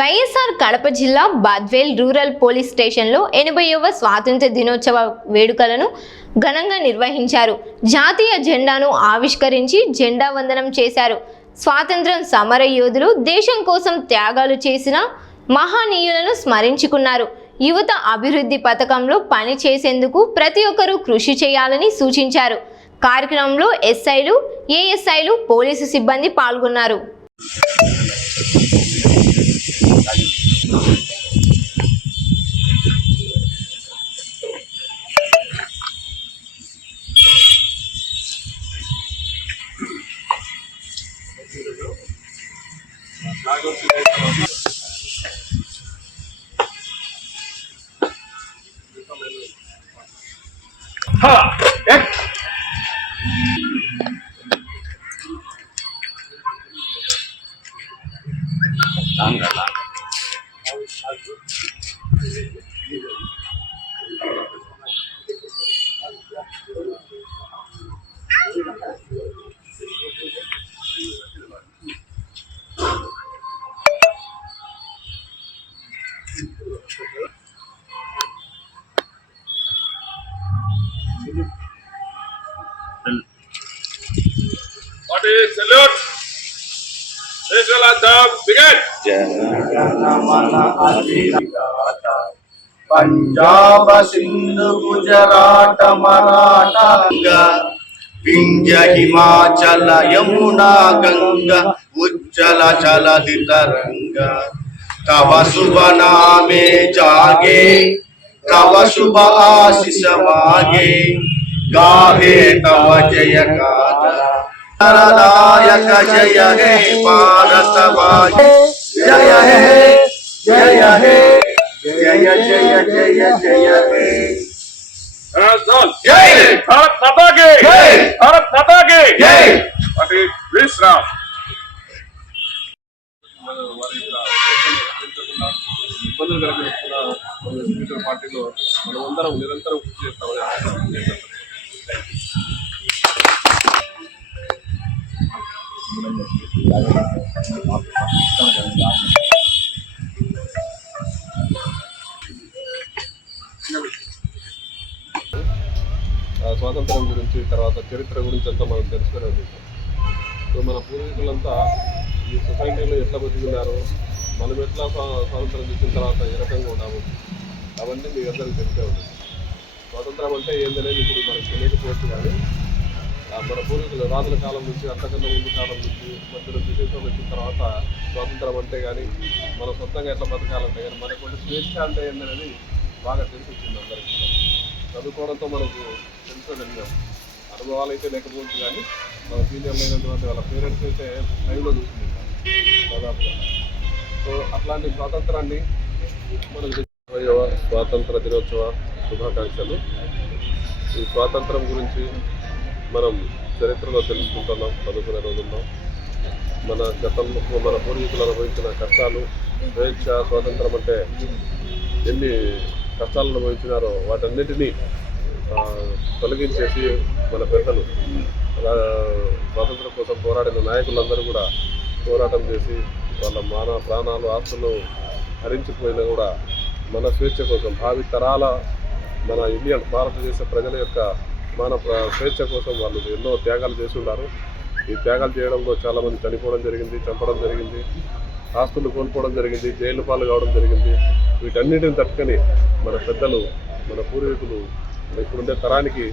వైఎస్ఆర్ కడప జిల్లా Badvel rural police స్టేషన్లో 80వ స్వాతంత్ర దినోత్సవ వేడుకలను ఘనంగా నిర్వహించారు. జాతీయ జెండాను ఆవిష్కరించి జెండా వందనం చేశారు. స్వాతంత్ర్యం సమర యోధులు దేశం కోసం త్యాగాలు చేసిన మహనీయులను స్మరించుకున్నారు. యువత అభివృద్ధి పథకంలో పని చేసేందుకు ప్రతి ఒక్కరూ కృషి చేయాలని సూచించారు. కార్యక్రమంలో ఎస్ఐలు, ఏఎస్ఐలు, పోలీసు సిబ్బంది పాల్గొన్నారు. What is salute? Visual anthem, begin. Punjab Sindhu Gujarat Maratha Vindhya Himachal Yamuna Ganga उज्जल चलति तरंगा तव शुभ नामे जागे तव शुभ आशीष मागे गाहे तव जय गाथा नायक जय हे भारत माता जय हे जय हे जय जय जय जय हे जय भारत माता की जय भारत माता की जय What is విశ్రామ్ ఇబ్బందులు కలిగిన పార్టీలో మనమందరం నిరంతరం కృషి చేస్తామని స్వాతంత్రం గురించి తర్వాత చరిత్ర గురించి అంతా మనం తెలుసుకునేది. సో మన పూర్వీకులంతా ఈ సొసైటీలో ఎట్లా బతికున్నారు, మనం ఎట్లా స్వాతంత్రం చేసిన తర్వాత ఏ రకంగా ఉన్నాము, అవన్నీ మీ అందరికీ తెలిసే ఉంటుంది. స్వాతంత్రం అంటే ఏందనేది ఇప్పుడు మనకు తెలియకపోవచ్చు, కానీ మన పూర్వీకులు రాజుల కాలం నుంచి, అంతకన్నా ముందు కాలం నుంచి, మధ్యలో బ్రిటిషర్లు వచ్చిన తర్వాత స్వాతంత్రం అంటే కానీ మనం సొంతంగా ఎట్లా బతకాలంటే కానీ మనకు స్వేచ్ఛ అంటే ఏందనేది బాగా తెలిసి వచ్చింది అందరికీ. చదువుకోవడంతో మనకు తెలుసుకోగలిగాం. అనుభవాలు అయితే లేకపోవచ్చు, కానీ మన సీనియర్లు అయినటువంటి వాళ్ళ పేరెంట్స్ అయితే లైవ్లో చూసుకుంటాం దాదాపుగా. సో అట్లాంటి స్వాతంత్రాన్ని మనకు 20వ స్వాతంత్ర దినోత్సవ శుభాకాంక్షలు. ఈ స్వాతంత్రం గురించి మనం చరిత్రలో తెలుసుకుంటున్నాం, చదువుకునే రోజుల్లో మన గతంలో మన పూర్వీకులు అనుభవించిన కష్టాలు, స్వేచ్ఛ, స్వాతంత్రం అంటే ఎన్ని కష్టాలను అనుభవించినారో వాటన్నిటినీ తొలగించేసి మన పెద్దలు స్వాతంత్రం కోసం పోరాడిన నాయకులందరూ కూడా పోరాటం చేసి వాళ్ళ ప్రాణాలు, ఆస్తులు హరించిపోయినా కూడా మన స్వేచ్ఛ కోసం, భావి తరాల మన ఇండియన్ భారతదేశ ప్రజల యొక్క స్వేచ్ఛ కోసం వాళ్ళు ఎన్నో త్యాగాలు చేసి ఉన్నారు. ఈ త్యాగాలు చేయడంలో చాలామంది చనిపోవడం జరిగింది, చంపడం జరిగింది, ఆస్తులు కోల్పోవడం జరిగింది, జైలు పాలు కావడం జరిగింది. వీటన్నిటిని తట్టుకొని మన పెద్దలు, మన పూర్వీకులు ఇప్పుడుండే తరానికి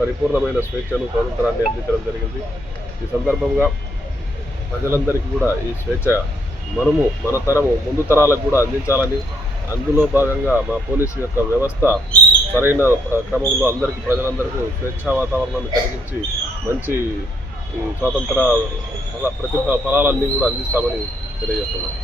పరిపూర్ణమైన స్వేచ్ఛను, స్వాతంత్రాన్ని అందించడం జరిగింది. ఈ సందర్భంగా ప్రజలందరికీ కూడా ఈ స్వేచ్ఛ మనము, మన తరము, ముందు తరాలకు కూడా అందించాలని, అందులో భాగంగా మా పోలీసు యొక్క వ్యవస్థ సరైన క్రమంలో అందరికీ, ప్రజలందరికీ స్వేచ్ఛా వాతావరణాన్ని కలిగించి మంచి ఈ స్వాతంత్ర ఫలాలన్నీ కూడా అందిస్తామని తెలియజేస్తున్నాం.